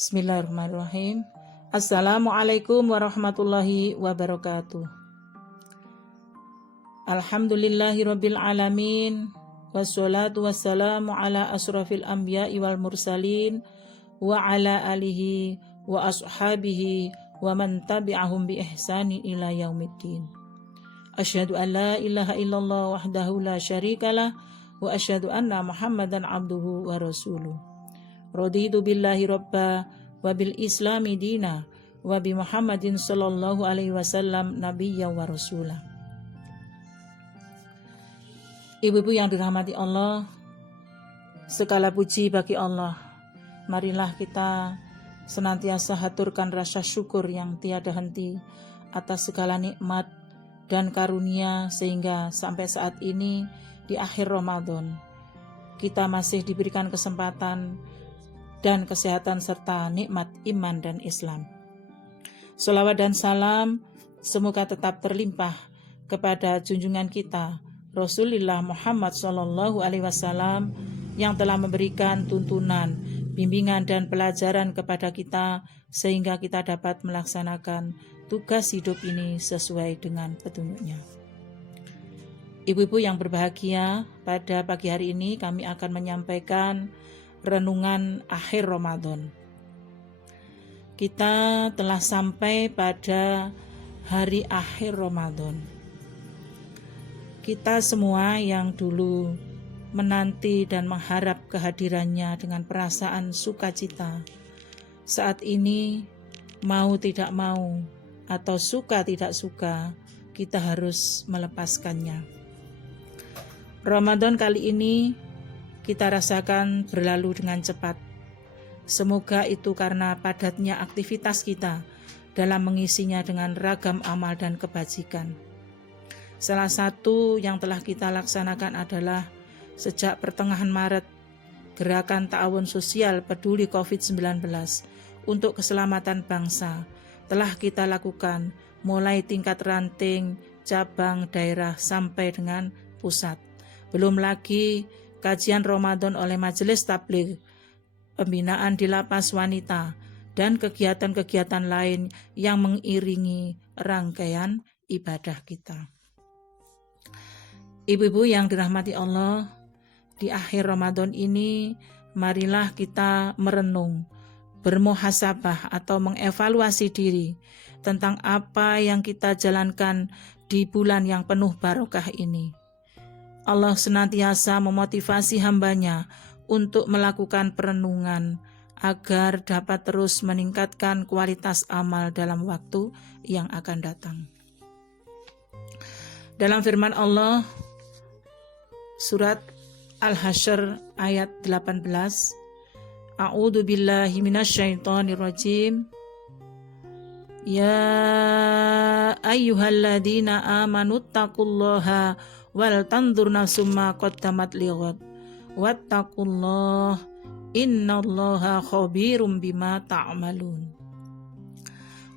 Bismillahirrahmanirrahim. Assalamualaikum warahmatullahi wabarakatuh. Alhamdulillahirabbil alamin. Wassalatu wassalamu ala asrafil anbiya'i wal mursalin wa ala alihi wa ashabihi wa man tabi'ahum bi ihsani ila yaumiddin. Asyhadu an la ilaha illallah wahdahu la syarikalah wa asyhadu anna Muhammadan abduhu wa rasuluh. Raditu billahi robba wa bil islami dina wa bi Muhammadin sallallahu alaihi wasallam nabiyya wa rasulah. Ibu-ibu yang dirahmati Allah, segala puji bagi Allah. Marilah kita senantiasa haturkan rasa syukur yang tiada henti atas segala nikmat dan karunia, sehingga sampai saat ini di akhir Ramadan kita masih diberikan kesempatan dan kesehatan serta nikmat iman dan Islam. Sholawat dan salam semoga tetap terlimpah kepada junjungan kita Rasulullah Muhammad SAW yang telah memberikan tuntunan, bimbingan dan pelajaran kepada kita sehingga kita dapat melaksanakan tugas hidup ini sesuai dengan petunjuknya. Ibu-ibu yang berbahagia, pada pagi hari ini kami akan menyampaikan renungan akhir Ramadan. Kita telah sampai pada hari akhir Ramadan. Kita semua yang dulu menanti dan mengharap kehadirannya dengan perasaan sukacita, saat ini mau tidak mau atau suka tidak suka, kita harus melepaskannya. Ramadan kali ini kita rasakan berlalu dengan cepat. Semoga itu karena padatnya aktivitas kita dalam mengisinya dengan ragam amal dan kebajikan. Salah satu yang telah kita laksanakan adalah sejak pertengahan Maret, gerakan ta'awun sosial peduli COVID-19 untuk keselamatan bangsa telah kita lakukan mulai tingkat ranting, cabang, daerah sampai dengan pusat. Belum lagi kajian Ramadan oleh Majelis Tabligh, pembinaan di lapas wanita, dan kegiatan-kegiatan lain yang mengiringi rangkaian ibadah kita. Ibu-ibu yang dirahmati Allah, di akhir Ramadan ini marilah kita merenung, bermuhasabah atau mengevaluasi diri tentang apa yang kita jalankan di bulan yang penuh barokah ini. Allah senantiasa memotivasi hambanya untuk melakukan perenungan agar dapat terus meningkatkan kualitas amal dalam waktu yang akan datang. Dalam firman Allah, surat Al-Hasyr ayat 18, A'udzu billahi minasyaitonir rajim. Ya ayyuhalladzina amanu taqullaha wal tandur nafsum ma qaddamat lighad wattaqullah innallaha khabirum bima ta'malun.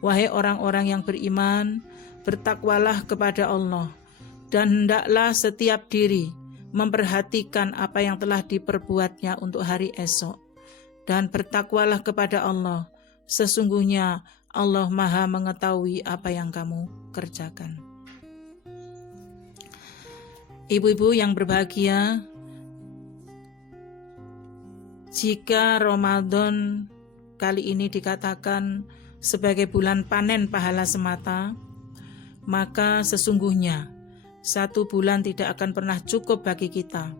Wahai orang-orang yang beriman, bertakwalah kepada Allah dan hendaklah setiap diri memperhatikan apa yang telah diperbuatnya untuk hari esok, dan bertakwalah kepada Allah, sesungguhnya Allah Maha mengetahui apa yang kamu kerjakan. Ibu-ibu yang berbahagia, jika Ramadan kali ini dikatakan sebagai bulan panen pahala semata, maka sesungguhnya 1 bulan tidak akan pernah cukup bagi kita.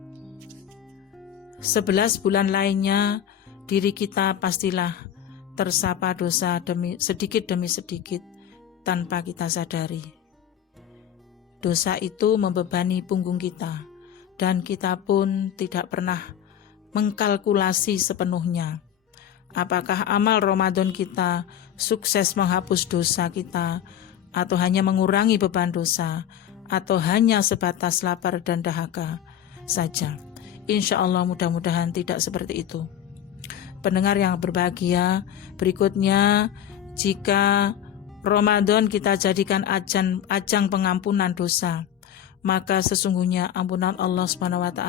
11 bulan lainnya diri kita pastilah tersapa dosa demi sedikit tanpa kita sadari. Dosa itu membebani punggung kita, dan kita pun tidak pernah mengkalkulasi sepenuhnya apakah amal Ramadan kita sukses menghapus dosa kita, atau hanya mengurangi beban dosa, atau hanya sebatas lapar dan dahaga saja. Insya Allah mudah-mudahan tidak seperti itu. Pendengar yang berbahagia, berikutnya jika Ramadan kita jadikan ajang pengampunan dosa, maka sesungguhnya ampunan Allah SWT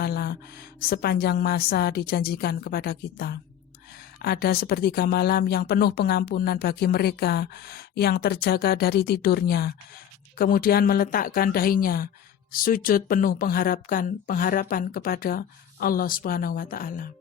sepanjang masa dijanjikan kepada kita. ada sepertiga malam yang penuh pengampunan bagi mereka yang terjaga dari tidurnya, kemudian meletakkan dahinya sujud penuh pengharapan kepada Allah Subhanahu wa taala.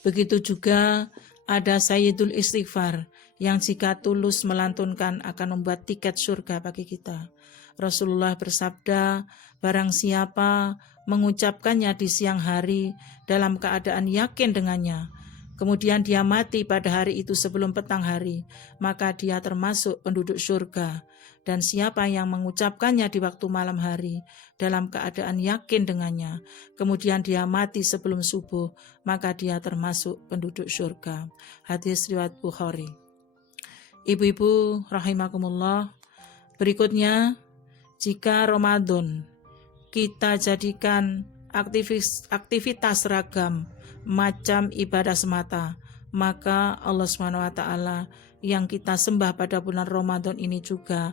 Begitu juga ada Sayyidul Istighfar yang jika tulus melantunkan akan membuat tiket surga bagi kita. Rasulullah bersabda, barang siapa mengucapkannya di siang hari dalam keadaan yakin dengannya, kemudian dia mati pada hari itu sebelum petang hari, maka dia termasuk penduduk surga. Dan siapa yang mengucapkannya di waktu malam hari dalam keadaan yakin dengannya, kemudian dia mati sebelum subuh, maka dia termasuk penduduk surga. Hadis riwayat Bukhari. Ibu-ibu rahimakumullah, berikutnya, jika Ramadan kita jadikan aktivitas ragam macam ibadah semata, maka Allah SWT yang kita sembah pada bulan Ramadan ini juga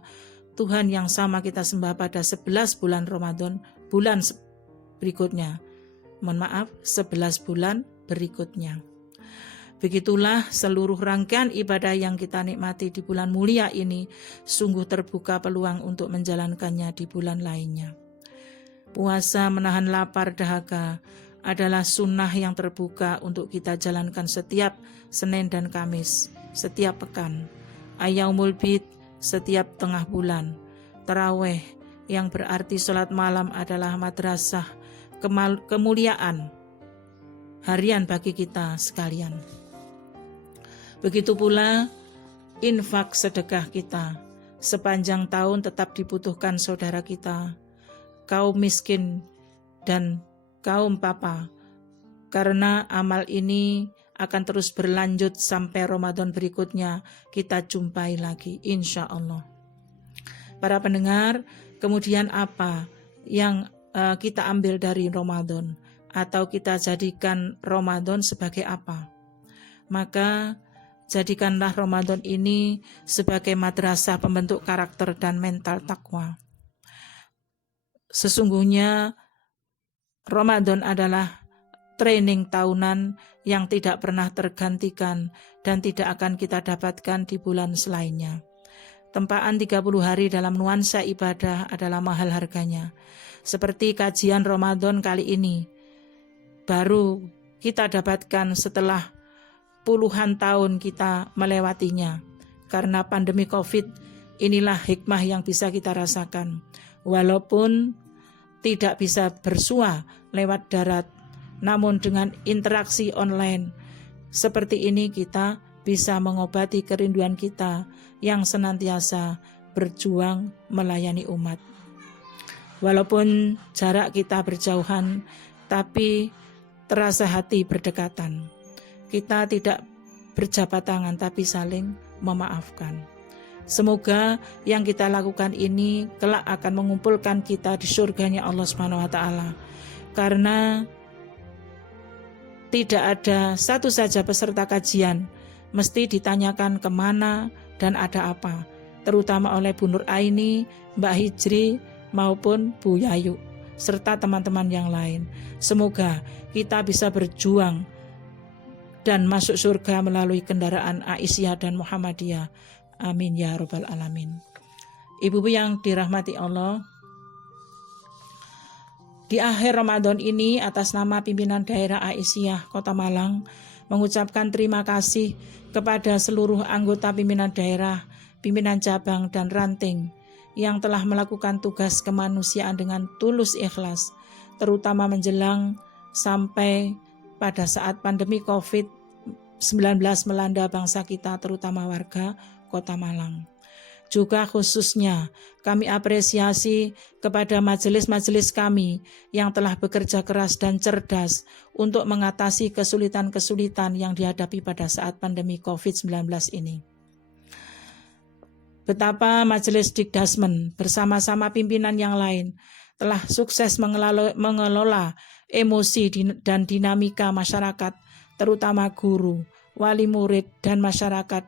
Tuhan yang sama kita sembah pada 11 bulan Ramadan, bulan berikutnya. Mohon maaf, 11 bulan berikutnya. Begitulah seluruh rangkaian ibadah yang kita nikmati di bulan mulia ini sungguh terbuka peluang untuk menjalankannya di bulan lainnya. Puasa menahan lapar dahaga adalah sunnah yang terbuka untuk kita jalankan setiap Senin dan Kamis, setiap pekan, Ayaumul Bid setiap tengah bulan, Taraweh yang berarti sholat malam adalah madrasah kemuliaan harian bagi kita sekalian. Begitu pula infak sedekah kita sepanjang tahun tetap dibutuhkan saudara kita, kaum miskin dan kaum papa, karena amal ini akan terus berlanjut sampai Ramadan berikutnya kita jumpai lagi insya Allah. Para pendengar, kemudian apa yang kita ambil dari Ramadan atau kita jadikan Ramadan sebagai apa? Maka jadikanlah Ramadan ini sebagai madrasah pembentuk karakter dan mental takwa. Sesungguhnya Ramadan adalah training tahunan yang tidak pernah tergantikan dan tidak akan kita dapatkan di bulan selainnya. Tempaan 30 hari dalam nuansa ibadah adalah mahal harganya. Seperti kajian Ramadan kali ini, baru kita dapatkan setelah puluhan tahun kita melewatinya. Karena pandemi COVID, inilah hikmah yang bisa kita rasakan. Walaupun tidak bisa bersua lewat darat, namun dengan interaksi online seperti ini kita bisa mengobati kerinduan kita yang senantiasa berjuang melayani umat. Walaupun jarak kita berjauhan, tapi terasa hati berdekatan. Kita tidak berjabat tangan, tapi saling memaafkan. Semoga yang kita lakukan ini kelak akan mengumpulkan kita di surganya Allah SWT. Karena tidak ada satu saja peserta kajian mesti ditanyakan kemana dan ada apa, terutama oleh Bu Nur Aini, Mbak Hijri maupun Bu Yayu serta teman-teman yang lain. Semoga kita bisa berjuang dan masuk surga melalui kendaraan Aisyah dan Muhammadiyah. Amin ya rabbal alamin. Ibu-ibu yang dirahmati Allah, di akhir Ramadan ini atas nama pimpinan daerah Aisyah Kota Malang mengucapkan terima kasih kepada seluruh anggota pimpinan daerah, pimpinan cabang dan ranting yang telah melakukan tugas kemanusiaan dengan tulus ikhlas, terutama menjelang sampai pada saat pandemi COVID-19 melanda bangsa kita, terutama warga Kota Malang. Juga khususnya kami apresiasi kepada majelis-majelis kami yang telah bekerja keras dan cerdas untuk mengatasi kesulitan-kesulitan yang dihadapi pada saat pandemi COVID-19 ini. Betapa Majelis Dikdasmen bersama-sama pimpinan yang lain telah sukses mengelola emosi dan dinamika masyarakat, terutama guru, wali murid, dan masyarakat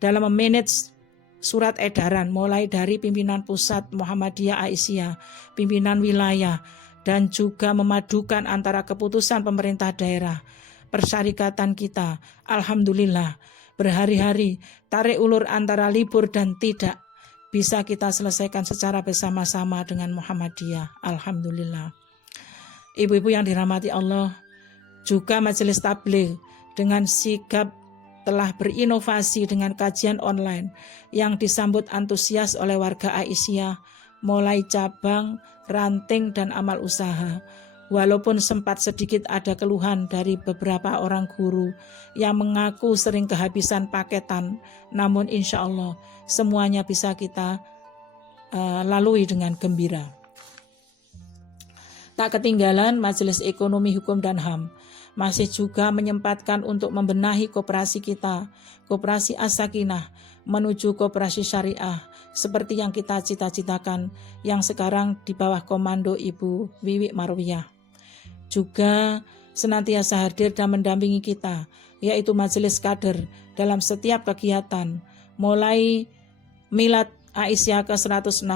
dalam memanage surat edaran mulai dari pimpinan pusat Muhammadiyah Aisyah, pimpinan wilayah, dan juga memadukan antara keputusan pemerintah daerah, persyarikatan kita. Alhamdulillah, berhari-hari tarik ulur antara libur dan tidak bisa kita selesaikan secara bersama-sama dengan Muhammadiyah. Alhamdulillah. Ibu-ibu yang dirahmati Allah, juga Majelis Tabligh dengan sigap telah berinovasi dengan kajian online yang disambut antusias oleh warga Aisyah, mulai cabang, ranting, dan amal usaha. Walaupun sempat sedikit ada keluhan dari beberapa orang guru yang mengaku sering kehabisan paketan, namun insya Allah semuanya bisa kita lalui dengan gembira. Tak ketinggalan, Majelis Ekonomi Hukum dan HAM masih juga menyempatkan untuk membenahi koperasi kita, Koperasi As-Sakinah, menuju koperasi syariah seperti yang kita cita-citakan, yang sekarang di bawah komando Ibu Wiwi Marwiyah. Juga senantiasa hadir dan mendampingi kita, yaitu Majelis Kader dalam setiap kegiatan, mulai Milad Aisyah ke-106,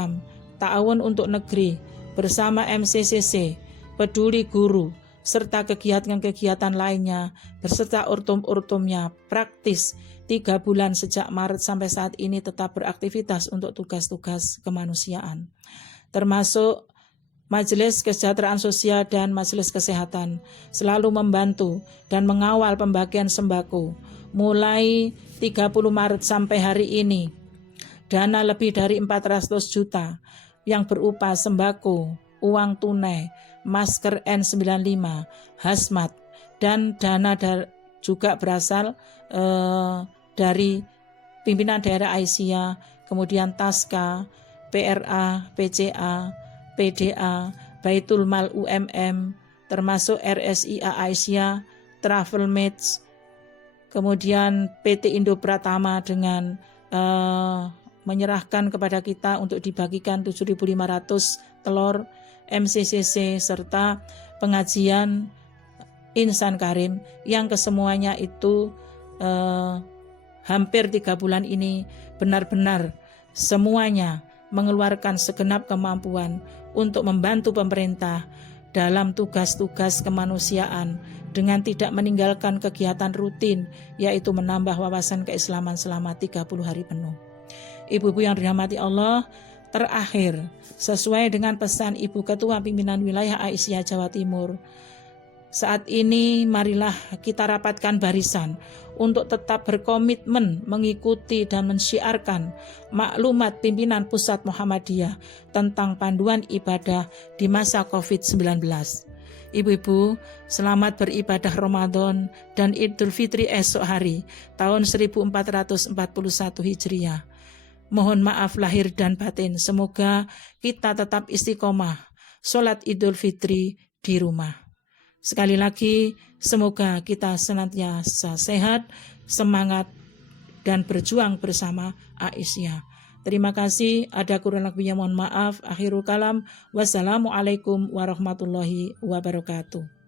Ta'awun untuk Negeri bersama MCCC, Peduli Guru, serta kegiatan-kegiatan lainnya beserta urtum-urtumnya praktis 3 bulan sejak Maret sampai saat ini tetap beraktivitas untuk tugas-tugas kemanusiaan, termasuk Majelis Kesejahteraan Sosial dan Majelis Kesehatan selalu membantu dan mengawal pembagian sembako mulai 30 Maret sampai hari ini. Dana lebih dari 400 juta yang berupa sembako, uang tunai, masker N95, hazmat, dan dana juga berasal dari pimpinan daerah Aisyah, kemudian Taska, PRA, PCA, PDA, Baitul Mal UMM, termasuk RSIA Aisyah, Travel Mates, kemudian PT Indo Pratama dengan menyerahkan kepada kita untuk dibagikan 7.500 telur, MCCC, serta pengajian Insan Karim yang kesemuanya itu hampir 3 bulan ini benar-benar semuanya mengeluarkan segenap kemampuan untuk membantu pemerintah dalam tugas-tugas kemanusiaan dengan tidak meninggalkan kegiatan rutin, yaitu menambah wawasan keislaman selama 30 hari penuh. Ibu-ibu yang dirahmati Allah, terakhir sesuai dengan pesan Ibu Ketua Pimpinan Wilayah Aisyah Jawa Timur, saat ini marilah kita rapatkan barisan untuk tetap berkomitmen mengikuti dan mensyiarkan maklumat pimpinan Pusat Muhammadiyah tentang panduan ibadah di masa COVID-19. Ibu-ibu, selamat beribadah Ramadan dan Idul Fitri esok hari tahun 1441 Hijriah. Mohon maaf lahir dan batin, semoga kita tetap istiqomah sholat Idul Fitri di rumah. Sekali lagi, semoga kita senantiasa sehat, semangat, dan berjuang bersama Aisyah. Terima kasih, ada kurang lebihnya mohon maaf. Akhirul kalam, wassalamualaikum warahmatullahi wabarakatuh.